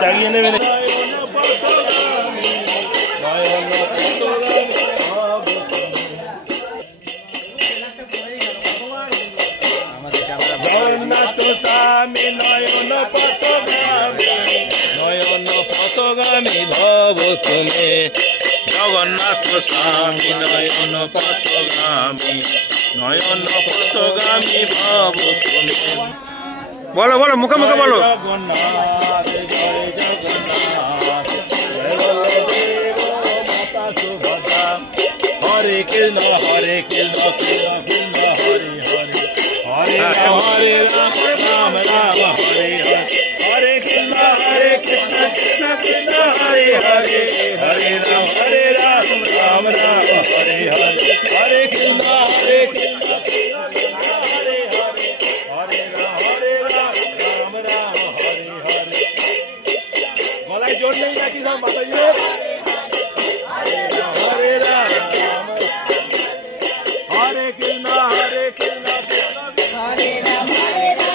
चाहिए नहीं স্বামী নয়ন পথগামী ভব তুমি জগন্নাথ স্বামী নয়ন পথগামী ভব তুমি। বলো বলো মুখে মুখে বলো। জগন্নাথ জয় জগন্নাথ জয় বলদেব মাতা সুভদ্রা হরে কৃষ্ণ কৃষ্ণ কৃষ্ণ হরে হরে হরে হরে রাম রাম রাম হরে হরে হরে কৃষ্ণ কৃষ্ণ কৃষ্ণ হরে হরে হরে রাম রাম রাম হরে হরে হরে কৃষ্ণ কৃষ্ণ হরে হরে হরে রাম রাম হরে হরে। গলায় জোর নেই নাকি সব মাতাজি? হরে রাম হরে কৃষ্ণ কৃষ্ণ হরে রাম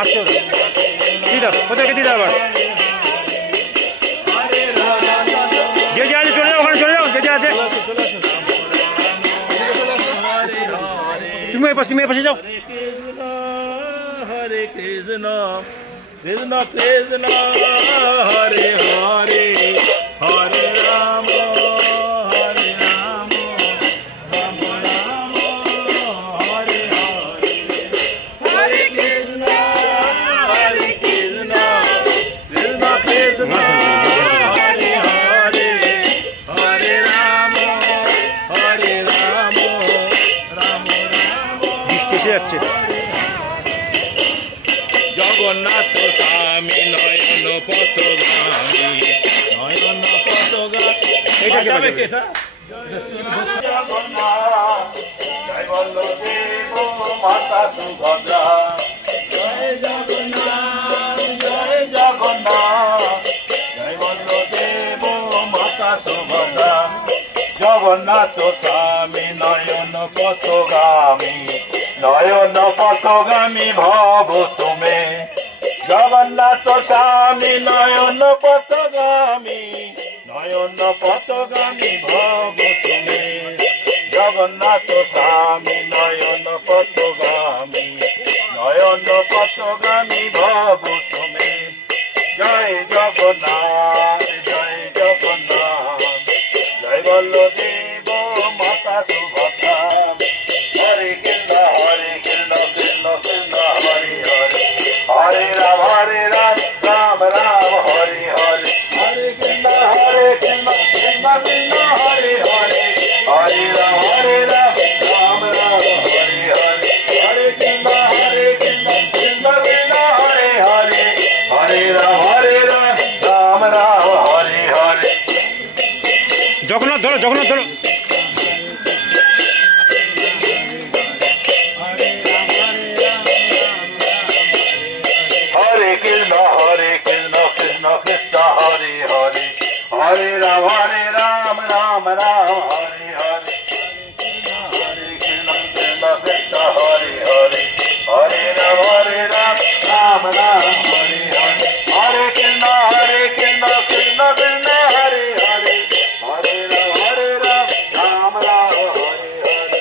আসছে ওরা দিয়ে দাও ওদেরকে দিয়ে দাও আবার যে যে আছে চলে যাও ওখানে চলে যাও যে যে আছে তুমি এই পাশে যাও Hare Krishna, Krishna Krishna, Hare Hare, Hare Rama, Hare Rama, Rama Rama, Hare Hare, Hare Krishna, Hare Krishna, Krishna Krishna, Hare Hare, Hare Rama, Hare Rama, Rama Rama. কেটে যাচ্ছে জগন্নাথ স্বামী নয়ন পথগামী নয়ন পথগামী এইটাকে যাবে বাজাবে। কেটা জগন্নাথ জয় বল্লদেব মাতা সুভদ্রা জয় জগন্নাথ জয় জগন্নাথ জয় বল্লদেব মাতা সুভদ্রা জগন্নাথ স্বামী নয়ন পথগামী ভব তুমি জগন্নাথ স্বামী নয়ন পথগামী ভব তুমি জগন্নাথ স্বামী নয়ন পথগামী ভব তুমি জয় জগন্নাথ জয় জগন্নাথ জয় বল্লদেব মাতা সুভদ্রা হরে কৃষ্ণ কৃষ্ণ কৃষ্ণ হরে হরে হরে রাম রাম রাম হরে হরে হরে কৃষ্ণ কৃষ্ণ কৃষ্ণ হরে হরে হরে রাম রাম রাম হরে হরে হরে কৃষ্ণ কৃষ্ণ কৃষ্ণ হরে হরে হরে রাম রাম রাম হরে হরে জগন্নাথ ধরো জগন্নাথ ধরো হরে কৃষ্ণ কৃষ্ণ কৃষ্ণ হরে হরে হরে রাম রাম রাম হরে হরে হরে কৃষ্ণ কৃষ্ণ কৃষ্ণ হরে হরে হরে রাম রাম রাম হরে হরে হরে কৃষ্ণ কৃষ্ণ কৃষ্ণ হরে হরে হরে রাম রাম রাম হরে হরে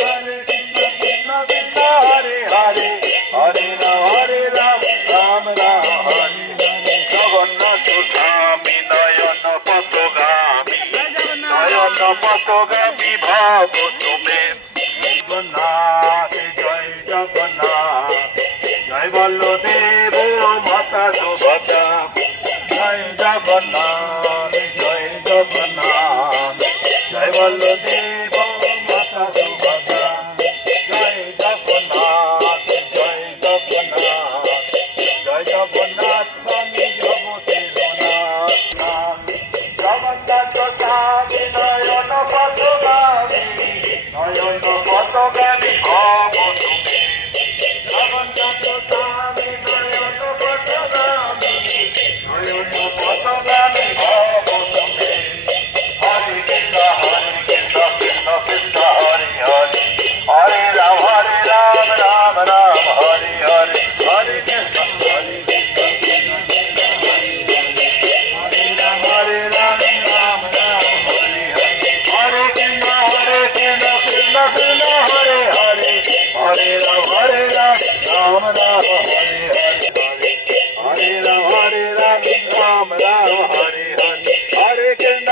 হরে কৃষ্ণ কৃষ্ণ কৃষ্ণ হরে হরে হরে রাম রাম রাম হরে হরে জগন্নাথ স্বামী নয়ন পথগামী ভাব তুমি জগন্নাথ জয় জগন্নাথ জয় বল্লদেব মাতা সুভদ্রা জয় জগন্নাথ জয় জগন্নাথ জয় বল্লদেব মাতা সুভদ্রা জয় জগন্নাথ জয় জগন্নাথ জয় জগন্নাথ স্বামী জগতের নাথ জগন্নাথ স্বামী নয়ন পথগামী ভব তুমি জগন্নাথ স্বামী নয়ন পথগামী ভব তুমি হরে কৃষ্ণ কৃষ্ণ কৃষ্ণ হরে হরে হরে রাম রাম রাম হরে হরে হরে কৃষ্ণ কৃষ্ণ হরে রাম রাম রাম হরে হরে হরে কৃষ্ণ কৃষ্ণ কৃষ্ণ হরে হরে হরে রাম রাম রাম হরে হরে হরে রাম রাম রাম হরে হরে হরে কৃষ্ণ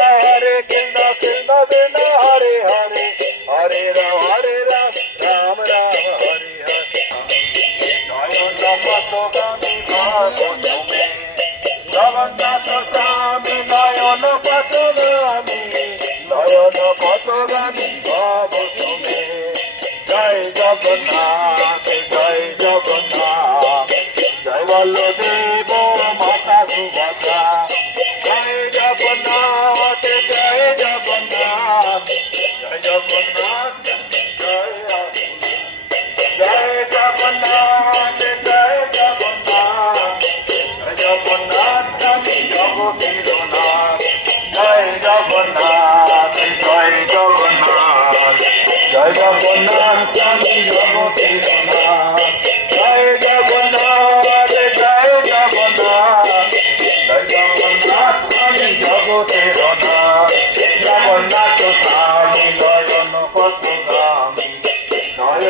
কৃষ্ণ কৃষ্ণ হরে হরে হরে রাম রাম রাম হরে হরে নয়ন পথগামী ভাব তুমি জগন্নাথ স্বামী নয়ন পথগামী ভাব তুমি জয় জগন্নাথ জয় জগন্নাথ জয় বল্লদেব মাতা সুভদ্রা জয় জগন্নাথ জয় জগন্নাথ জয় জগন্নাথ জয় জয় জগন্নাথ জয় জগন্নাথ জয় জগন্নাথ স্বামী জগতের নাথ জয় জগন্নাথ জয় জগন্নাথ জয় জগন্নাথ স্বামী জগতের নাথ জয় জগন্নাথ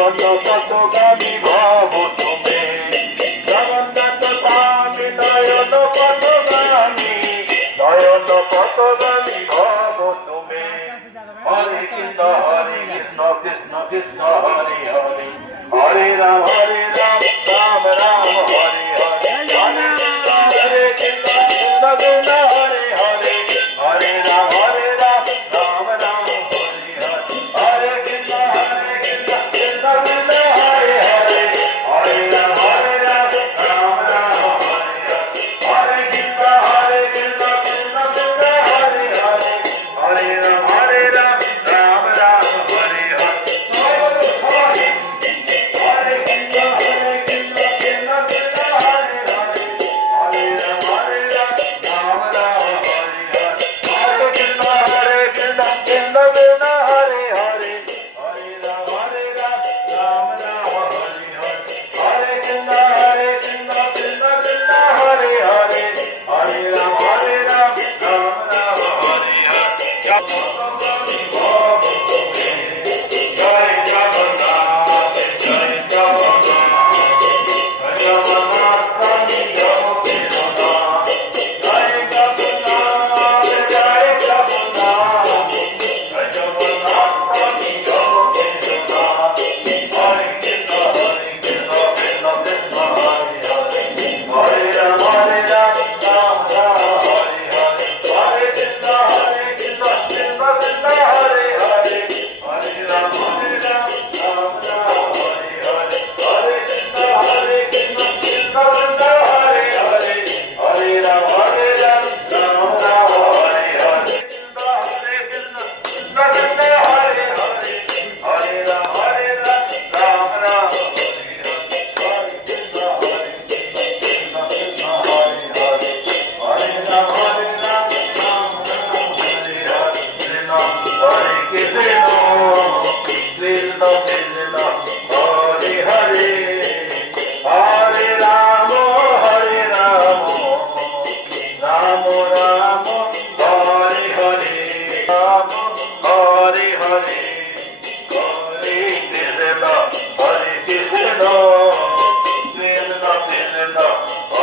নয়ন পথগামী ভব তুমি জগন্নাথ স্বামী নয়ন পথগামী ভব তুমি হরে কৃষ্ণ কৃষ্ণ কৃষ্ণ হরে হরে হরে রাম রাম রাম হরে হরে হরে কৃষ্ণ কৃষ্ণ হরে হরে হরে রাম রাম রাম হরে হরে হরে কৃষ্ণ কৃষ্ণ কৃষ্ণ হরে হরে হরে রাম রাম রাম হরে হরে কৃষ্ণ কৃষ্ণ কৃষ্ণ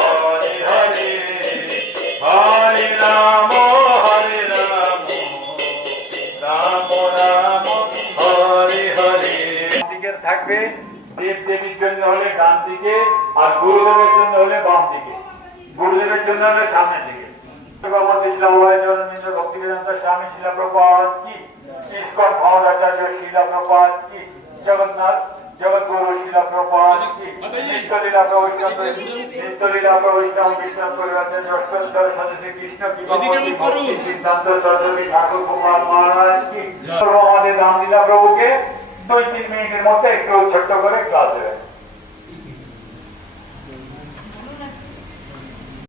হরে হরে হরে রাম রাম রাম হরে হরে থাকবে দেব দেবীর জন্য হলে ডান দিকে আর গুরুদেবের জন্য হলে বাম দিকে গুরুদেবের জন্য হলে সামনের দিকে স্বামী শিলা প্রপাত কি ইসকন মহারাচার্য শিলা প্রপাত কি জগন্নাথ জগৎগুরু শিলা প্রপাত কি নিত্যলীলা প্রবৈষ্ণব বিশ্বনাথ পরিবর্তন অষ্টোত্তর সদস্য কৃষ্ণ কি সিদ্ধান্ত সরস্বতী ঠাকুর কুমার মহারাজ কি আমাদের রামলীলা প্রভুকে 2-3 মিনিটের মধ্যে একটু ছোট্ট করে ক্লাস দেবেন।